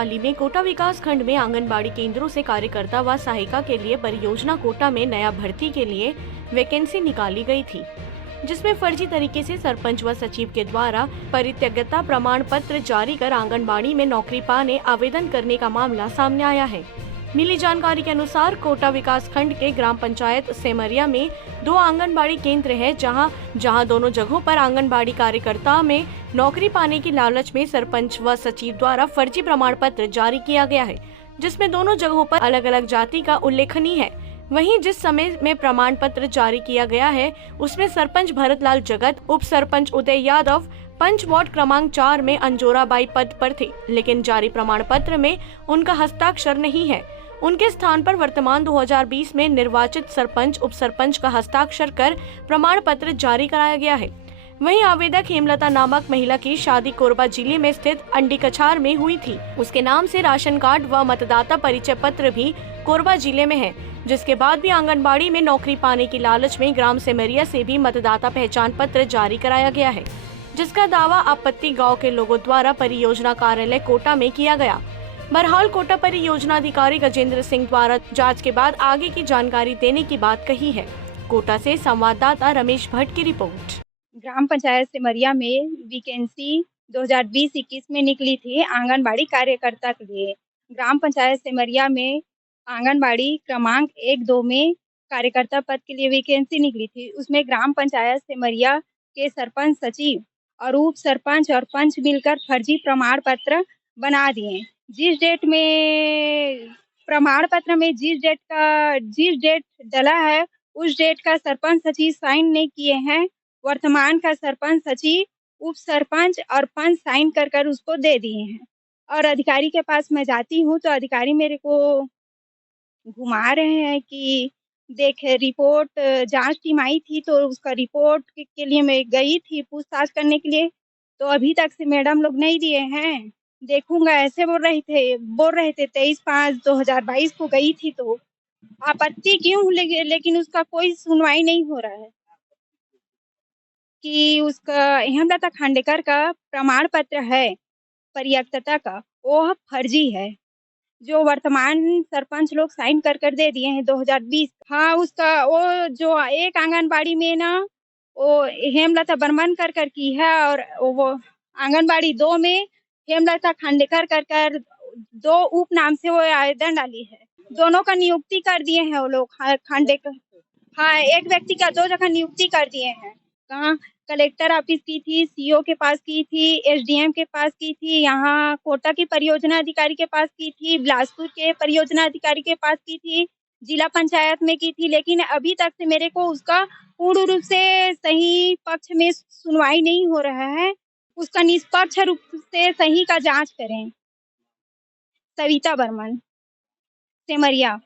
हाल ही में कोटा विकास खंड में आंगनबाड़ी केंद्रों से कार्यकर्ता व सहायिका के लिए परियोजना कोटा में नया भर्ती के लिए वैकेंसी निकाली गई थी, जिसमें फर्जी तरीके से सरपंच व सचिव के द्वारा परित्यक्ता प्रमाण पत्र जारी कर आंगनबाड़ी में नौकरी पाने आवेदन करने का मामला सामने आया है। मिली जानकारी के अनुसार कोटा विकास खंड के ग्राम पंचायत सेमरिया में 2 आंगनबाड़ी केंद्र है, जहां दोनों जगहों पर आंगनबाड़ी कार्यकर्ता में नौकरी पाने की लालच में सरपंच व सचिव द्वारा फर्जी प्रमाण पत्र जारी किया गया है, जिसमें दोनों जगहों पर अलग अलग जाति का उल्लेखनीय है। वहीं जिस समय में प्रमाण पत्र जारी किया गया है उसमें सरपंच भरतलाल जगत, उप सरपंच उदय यादव, पंच वार्ड क्रमांक 4 में अंजोराबाई पद पर थे, लेकिन जारी प्रमाण पत्र में उनका हस्ताक्षर नहीं है। उनके स्थान पर वर्तमान 2020 में निर्वाचित सरपंच उप सरपंच का हस्ताक्षर कर प्रमाण पत्र जारी कराया गया है। वहीं आवेदक हेमलता नामक महिला की शादी कोरबा जिले में स्थित अंडी कछार में हुई थी। उसके नाम से राशन कार्ड व मतदाता परिचय पत्र भी कोरबा जिले में है, जिसके बाद भी आंगनबाड़ी में नौकरी पाने की लालच में ग्राम सेमरिया से भी मतदाता पहचान पत्र जारी कराया गया है, जिसका दावा आपत्ति गांव के लोगों द्वारा परियोजना कार्यालय कोटा में किया गया। बहरहाल कोटा परियोजना अधिकारी गजेंद्र सिंह द्वारा जांच के बाद आगे की जानकारी देने की बात कही है। कोटा से संवाददाता रमेश भट्ट की रिपोर्ट। ग्राम पंचायत सेमरिया में वैकेंसी 2020-21 में निकली थी आंगनबाड़ी कार्यकर्ता के लिए। ग्राम पंचायत सेमरिया में आंगनबाड़ी क्रमांक 1-2 में कार्यकर्ता पद के लिए वैकेंसी निकली थी। उसमें ग्राम पंचायत सेमरिया के सरपंच, सचिव और उप सरपंच और पंच मिलकर फर्जी प्रमाण पत्र बना दिए। जिस डेट में प्रमाण पत्र में जिस डेट डला है उस डेट का सरपंच सचिव साइन नहीं किए हैं। वर्तमान का सरपंच, सचिव, उप सरपंच और पंच साइन कर उसको दे दिए हैं। और अधिकारी के पास मैं जाती हूँ तो अधिकारी मेरे को घुमा रहे हैं कि देखे रिपोर्ट, जांच टीम आई थी तो उसका रिपोर्ट के लिए मैं गई थी पूछताछ करने के लिए, तो अभी तक से मैडम लोग नहीं दिए हैं। देखूंगा ऐसे बोल रहे थे 23/5/2022 को गई थी तो आपत्ति क्यों, लेकिन उसका कोई सुनवाई नहीं हो रहा है कि उसका हेमलता खांडेकर का प्रमाण पत्र है परित्यक्ता का, वो फर्जी है जो वर्तमान सरपंच लोग साइन कर दे दिए हैं 2020। हाँ, उसका वो जो एक आंगनबाड़ी में ना वो हेमलता बर्मन कर की है और वो आंगनबाड़ी 2 में हेमलता खांडेकर कर 2 उप नाम से वो आवेदन डाली है। दोनों का नियुक्ति कर दिए हैं वो लोग खांडेकर। हाँ, एक व्यक्ति का 2 जगह नियुक्ति कर दिए हैं। कहाँ? कलेक्टर ऑफिस की थी, सीओ के पास की थी, एसडीएम के पास की थी, यहाँ कोटा की परियोजना अधिकारी के पास की थी, बिलासपुर के परियोजना अधिकारी के पास की थी, जिला पंचायत में की थी, लेकिन अभी तक से मेरे को उसका पूर्ण रूप से सही पक्ष में सुनवाई नहीं हो रहा है। उसका निष्पक्ष रूप से सही का जांच करें। सविता बर्मन, सेमरिया।